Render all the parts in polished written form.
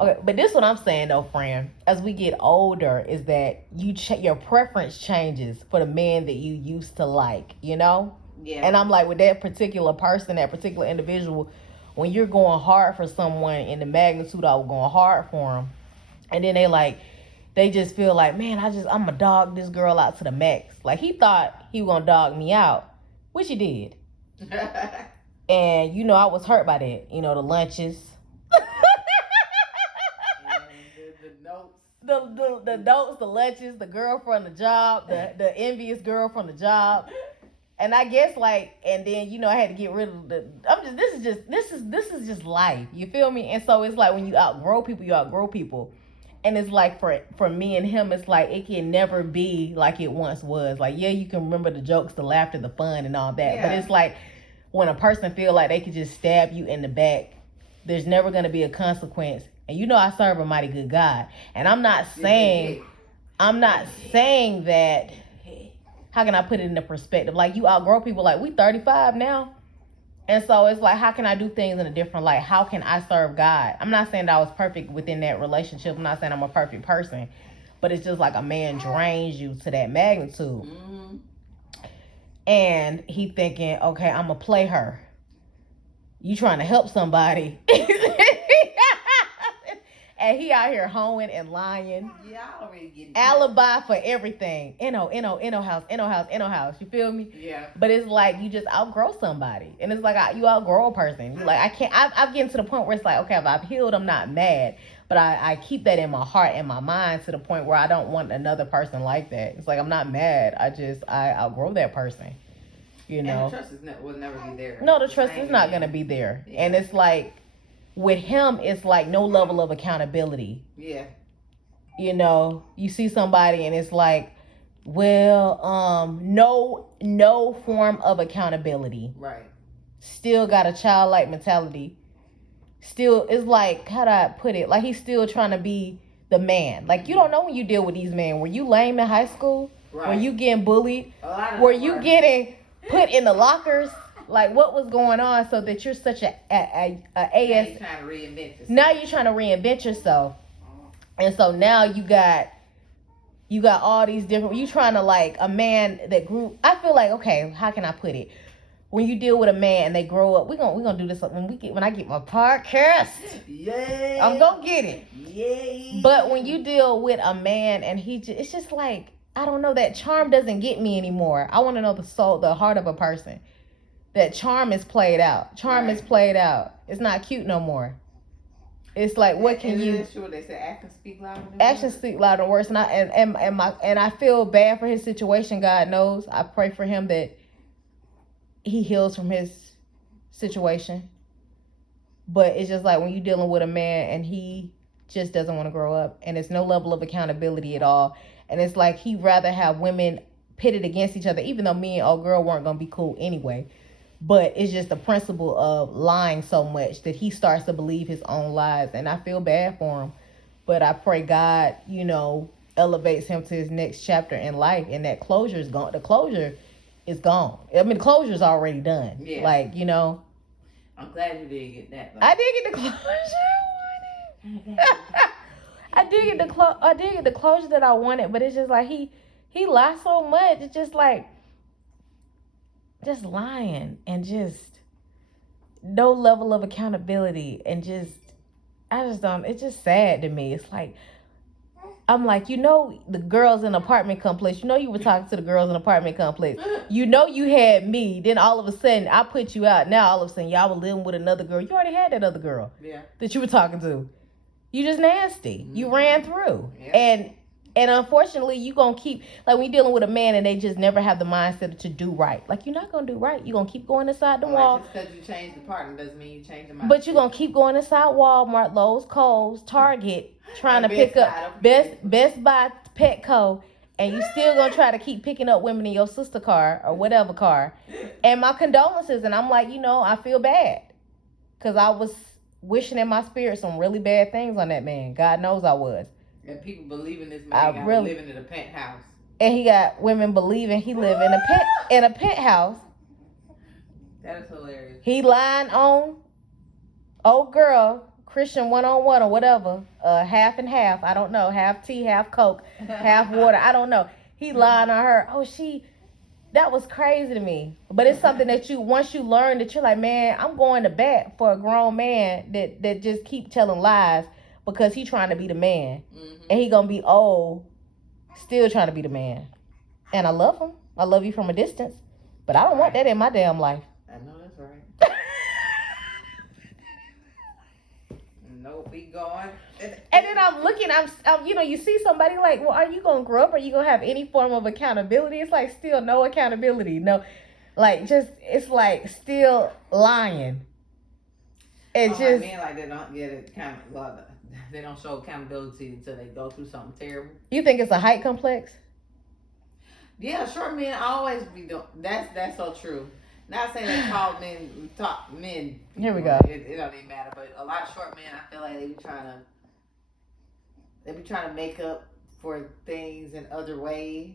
Okay, but this is what I'm saying though, friend. As we get older, is that your preference changes for the man that you used to like, you know? Yeah. And I'm like, with that particular person, that particular individual, when you're going hard for someone in the magnitude I was going hard for them, and then they just feel like, man, I'm gonna dog this girl out to the max. Like he thought he was gonna dog me out, which he did. And I was hurt by that. The lunches. The notes, the lunches, the girl from the job, the envious girl from the job. And I guess and then I had to get rid of this is just life. You feel me? And so it's like when you outgrow people. And it's like for me and him, it's like it can never be like it once was. Like, yeah, you can remember the jokes, the laughter, the fun and all that. Yeah. But it's like when a person feel like they could just stab you in the back, there's never gonna be a consequence. And I serve a mighty good God. And I'm not saying that, how can I put it into perspective? Like you outgrow people, like we 35 now. And so it's like, how can I do things in a different light? How can I serve God? I'm not saying that I was perfect within that relationship. I'm not saying I'm a perfect person. But it's just like a man drains you to that magnitude. Mm-hmm. And he thinking, okay, I'm going to play her. You trying to help somebody. And he out here hoeing and lying. Yeah, I already get it. Alibi for everything. House. You feel me? Yeah. But it's like you just outgrow somebody. And it's like you outgrow a person. You like, I can't, I've getting to the point where it's like, okay, if I've healed, I'm not mad. But I keep that in my heart and my mind to the point where I don't want another person like that. It's like, I'm not mad. I outgrow that person. And the trust will never be there. No, the trust is not going to be there. Yeah. And it's like, with him, it's like no level of accountability. Yeah. You see somebody and it's like, well, no form of accountability. Right. Still got a childlike mentality. Still, it's like, how do I put it? Like he's still trying to be the man. Like you don't know when you deal with these men. Were you lame in high school? Right. Were you getting bullied? Were you getting put in the lockers? Like what was going on so that you're such a AS? Now you're trying to reinvent yourself. Now you're trying to reinvent yourself, and so now you got all these different. You trying to like a man that grew. I feel like, okay, how can I put it? When you deal with a man and they grow up, we're gonna do this when I get my podcast. Yeah, I'm gonna get it. Yeah. But when you deal with a man and it's just like, I don't know, that charm doesn't get me anymore. I want to know the soul, the heart of a person. That charm is played out. Is played out. It's not cute no more. It's like, what can you? Sure, they say actions speak louder. Actions speak louder than words. And I feel bad for his situation. God knows. I pray for him that he heals from his situation. But it's just like when you're dealing with a man and he just doesn't want to grow up, and it's no level of accountability at all. And it's like he'd rather have women pitted against each other, even though me and old girl weren't gonna be cool anyway. But it's just the principle of lying so much that he starts to believe his own lies. And I feel bad for him. But I pray God, elevates him to his next chapter in life. And that closure is gone. The closure is gone. I mean, the closure is already done. Yeah. Like, I'm glad you did get that. I did get the closure I did get the closure that I wanted. But it's just like he lied so much. It's just like, just lying and just no level of accountability and I just don't, it's just sad to me. It's like, I'm like, the girls in the apartment complex, you were talking to the girls in the apartment complex, you had me, then all of a sudden I put you out. Now all of a sudden y'all were living with another girl. You already had that other girl that you were talking to. You just nasty. Mm-hmm. You ran through. Yeah. And unfortunately, you going to keep, like when you're dealing with a man and they just never have the mindset to do right. Like, you're not going to do right. You're going to keep going inside the wall. Just because you changed the partner doesn't mean you changed the mindset. But you're going to keep going inside Walmart, Lowe's, Kohl's, Target, trying to pick up Best Buy, Petco, and you still going to try to keep picking up women in your sister car or whatever car. And my condolences. And I'm like, I feel bad. Because I was wishing in my spirit some really bad things on that man. God knows I was. And people believing this man living in a penthouse. And he got women believing he live in a penthouse. That is hilarious. He lying on old girl Christian 1-on-1 or whatever, half and half. I don't know, half tea, half Coke, half water. I don't know. He lying on her. Oh, that was crazy to me. But it's something that once you learn that you're like, man, I'm going to bat for a grown man that just keep telling lies because he trying to be the man. Mm-hmm. And he gonna be old, still trying to be the man. And I love him. I love you from a distance. But I don't want that in my damn life. I know that's right. Nope, be going. And then I'm looking, I'm you see somebody like, well, are you gonna grow up? Are you gonna have any form of accountability? It's like still no accountability, no, like just it's like still lying. It's just men like they don't get it they don't show accountability until they go through something terrible. You think it's a height complex? Yeah, short men always be doing. That's so true. Not saying that tall men. Here we go. It don't even matter, but a lot of short men, I feel like they be trying to make up for things in other ways.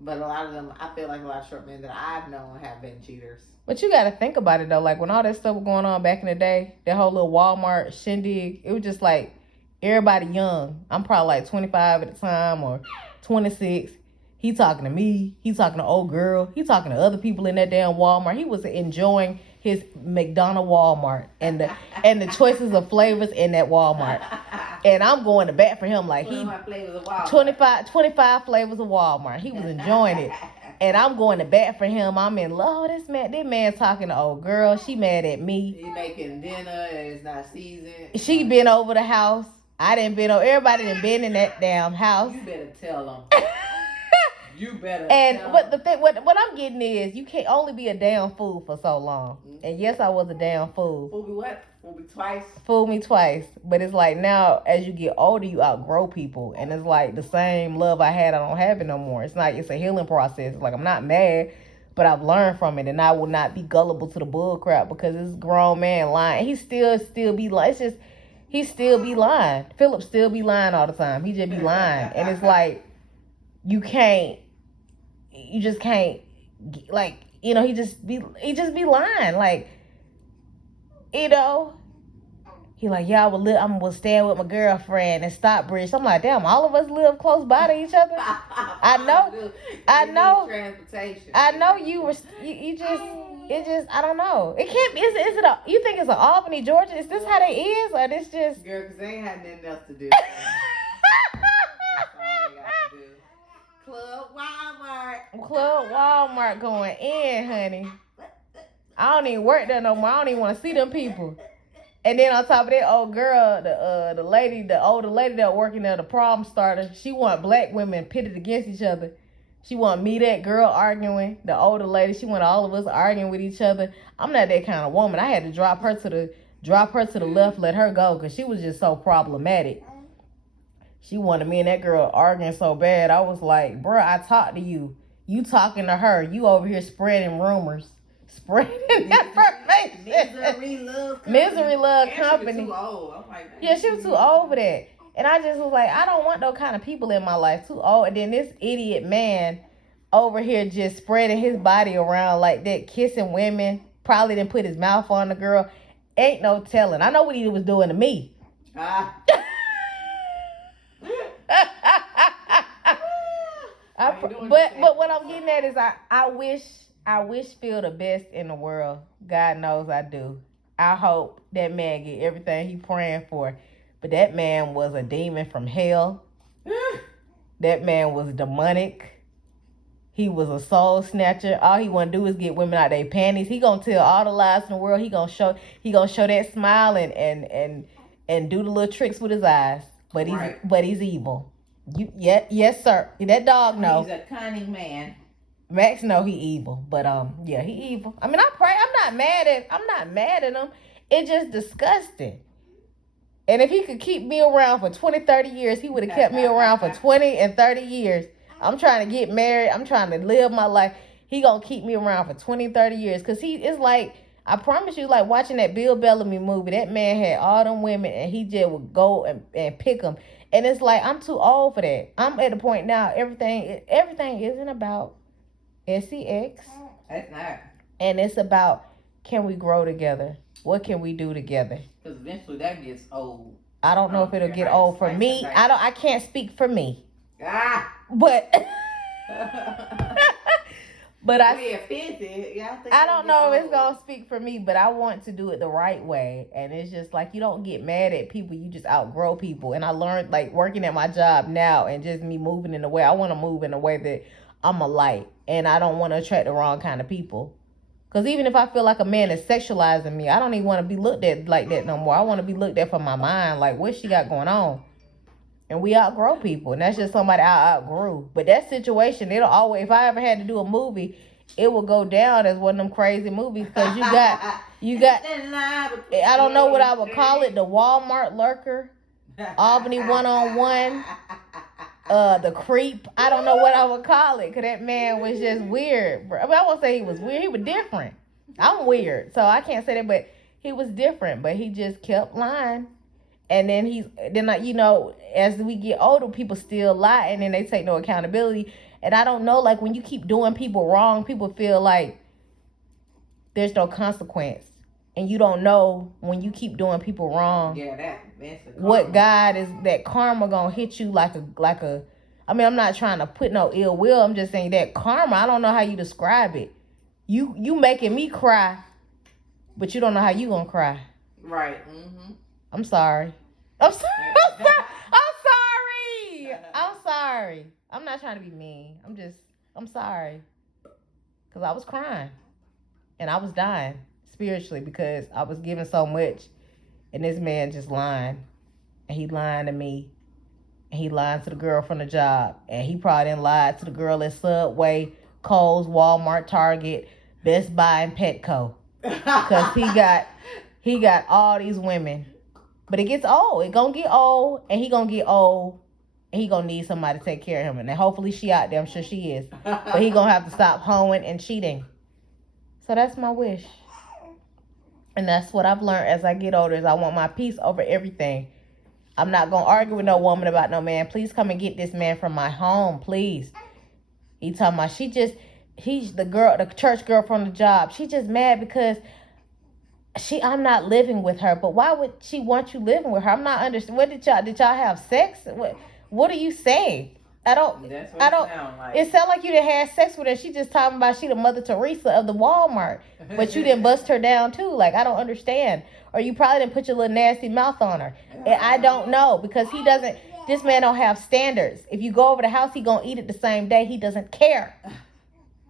But a lot of them, I feel like a lot of short men that I've known have been cheaters. But you got to think about it though. Like when all that stuff was going on back in the day, that whole little Walmart shindig, it was just like everybody young. I'm probably like 25 at the time or 26. He talking to me. He talking to old girl. He talking to other people in that damn Walmart. He was enjoying his McDonald Walmart and the choices of flavors in that Walmart. And I'm going to bat for him like he 25 flavors of Walmart. He was enjoying it. And I'm going to bat for him. I'm in love with this man. This man talking to old girl. She mad at me. He making dinner and it's not seasoned. She been over the house. I didn't been over. Everybody done been in that damn house. You better tell them. You better. But the thing, what I'm getting is, you can't only be a damn fool for so long. Mm-hmm. And yes, I was a damn fool. Fool me what? Fool me twice. Fool me twice. But it's like now, as you get older, you outgrow people, and it's like the same love I had, I don't have it no more. It's like it's a healing process. It's like I'm not mad, but I've learned from it, and I will not be gullible to the bull crap because this grown man lying. He still be lying. It's just he still be lying. Philip still be lying all the time. He just be lying, and it's like you just can't, like, he just be lying, like, he like, yeah, I'm gonna stay with my girlfriend in Stockbridge. I'm like, damn, all of us live close by to each other. I know transportation. I know you I don't know. It can't be. Is it you think it's an Albany, Georgia? Is this how they is, or this just? Girl, because they ain't had nothing else to do. Club Walmart going in, honey. I don't even work there no more. I don't even want to see them people. And then on top of that, old girl, the older lady that working there, the problem starter, she want black women pitted against each other. She want me, that girl, arguing. The older lady, she want all of us arguing with each other. I'm not that kind of woman. I had to drop her to the left, let her go, because she was just so problematic. She wanted me and that girl arguing so bad. I was like, bruh, I talked to you. You talking to her. You over here spreading rumors. Spreading information. Misery Love Company. She was too old. I'm like, yeah, she was too old for that. And I just was like, I don't want those kind of people in my life. Too old. And then this idiot man over here just spreading his body around like that, kissing women. Probably didn't put his mouth on the girl. Ain't no telling. I know what he was doing to me. But what I'm getting at is I wish Phil the best in the world. God knows I do. I hope that man get everything he praying for. But that man was a demon from hell. That man was demonic. He was a soul snatcher. All he want to do is get women out their panties. He gonna tell all the lies in the world. He gonna show that smile and do the little tricks with his eyes. But he's evil. Yes, sir. That dog knows. He's a cunning man. Max know he evil, but yeah, he evil. I mean, I pray. I'm not mad at him. It's just disgusting. And if he could keep me around for 20, 30 years, he would have kept me around for 20 and 30 years. I'm trying to get married. I'm trying to live my life. He gonna keep me around for 20, 30 years. Because it's like, I promise you, like watching that Bill Bellamy movie, that man had all them women and he just would go and pick them. And it's like, I'm too old for that. I'm at the point now, everything isn't about sex. That's not. And it's about can we grow together? What can we do together? Because eventually that gets old. I don't know if it'll get old for me. I can't speak for me. But but I don't know if it's gonna speak for me, but I want to do it the right way. And it's just like, you don't get mad at people, you just outgrow people. And I learned, like, working at my job now and just me moving in the way, I want to move in a way that I'm a light, and I don't want to attract the wrong kind of people. Because even if I feel like a man is sexualizing me, I don't even want to be looked at like that no more. I want to be looked at for my mind, like, what she got going on? And we outgrow people, and that's just somebody I outgrew. But that situation, it'll always, if I ever had to do a movie, it will go down as one of them crazy movies, because you got, I don't know what I would call it, the Walmart lurker, Albany one-on-one, the creep. I don't know what I would call it, because that man was just weird. I mean, I won't say he was weird. He was different. I'm weird, so I can't say that, but he was different. But he just kept lying. And then you know, as we get older, people still lie, and then they take no accountability. And I don't know, like, when you keep doing people wrong, people feel like there's no consequence. And you don't know, when you keep doing people wrong, what God is, that karma gonna hit you like a, I mean, I'm not trying to put no ill will. I'm just saying that karma, I don't know how you describe it. You making me cry, but you don't know how you gonna cry. Right. Mm-hmm. I'm sorry. I'm sorry. I'm sorry. I'm not trying to be mean. I'm sorry. Because I was crying. And I was dying spiritually, because I was giving so much. And this man just lying. And he lying to me. And he lying to the girl from the job. And he probably didn't lie to the girl at Subway, Kohl's, Walmart, Target, Best Buy, and Petco. Because he got all these women. But it gets old. It gonna get old, and he gonna get old, and he gonna need somebody to take care of him. And then hopefully she out there. I'm sure she is. But he gonna have to stop hoeing and cheating. So that's my wish. And that's what I've learned as I get older, is I want my peace over everything. I'm not gonna argue with no woman about no man. Please come and get this man from my home, please. He talking about he's the church girl from the job. She just mad because I'm not living with her. But why would she want you living with her? I'm not understanding. What did y'all have sex? What are you saying? It sound like you done had sex with her. She just talking about she the Mother Teresa of the Walmart, but you didn't bust her down too. Like, I don't understand. Or you probably didn't put your little nasty mouth on her. And I don't know, because this man don't have standards. If you go over the house, he gonna eat it the same day. He doesn't care.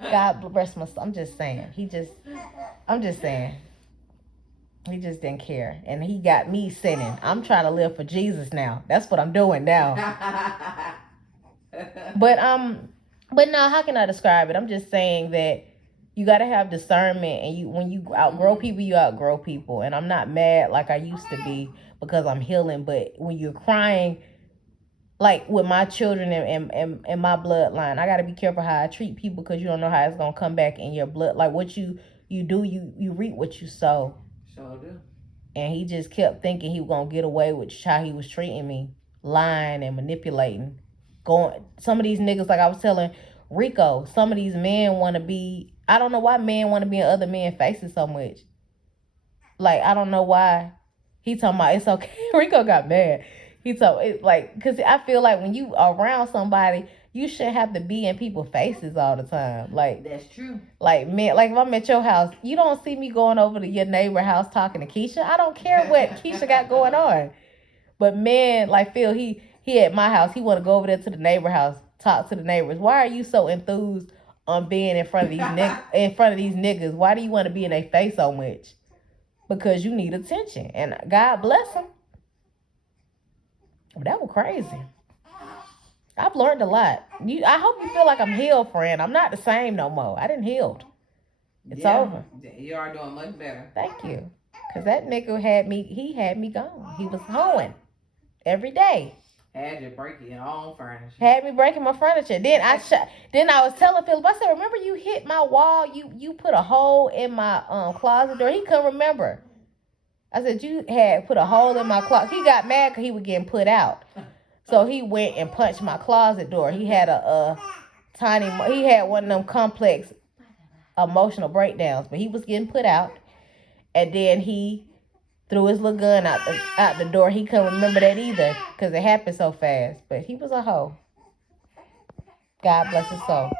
God bless my soul. I'm just saying. He just didn't care. And he got me sinning. I'm trying to live for Jesus now. That's what I'm doing now. But no, how can I describe it? I'm just saying that you got to have discernment, and when you outgrow people, you outgrow people. And I'm not mad like I used to be, because I'm healing. But when you're crying, like with my children and my bloodline, I got to be careful how I treat people, because you don't know how it's going to come back in your blood. Like, what you do, you reap what you sow. Sure do. And he just kept thinking he was going to get away with how he was treating me, lying and manipulating. Some of these niggas, like I was telling Rico, some of these men want to be, I don't know why men want to be in other men's faces so much. Like, I don't know why. He talking about it's okay. Rico got mad. He told it, like, because I feel like when you are around somebody, you shouldn't have to be in people's faces all the time. Like, that's true. Like, man, like if I'm at your house, you don't see me going over to your neighbor house talking to Keisha. I don't care what Keisha got going on. But man, like Phil, he at my house. He want to go over there to the neighbor house, talk to the neighbors. Why are you so enthused on being in front of these niggas? Why do you want to be in their face so much? Because you need attention, and God bless them. But that was crazy. I've learned a lot. I hope you feel like I'm healed, friend. I'm not the same no more. I didn't healed. It's over. You are doing much better. Thank you. Because that nigga had me gone. He was hoeing every day. Had you breaking your own furniture. Had me breaking my furniture. Then I was telling Philip, I said, remember you hit my wall? You put a hole in my closet door. He couldn't remember. I said, you had put a hole in my closet. He got mad because he was getting put out. So he went and punched my closet door. He had he had one of them complex emotional breakdowns, but he was getting put out. and then he threw his little gun out the door. He couldn't remember that either because it happened so fast. But he was a hoe. God bless his soul.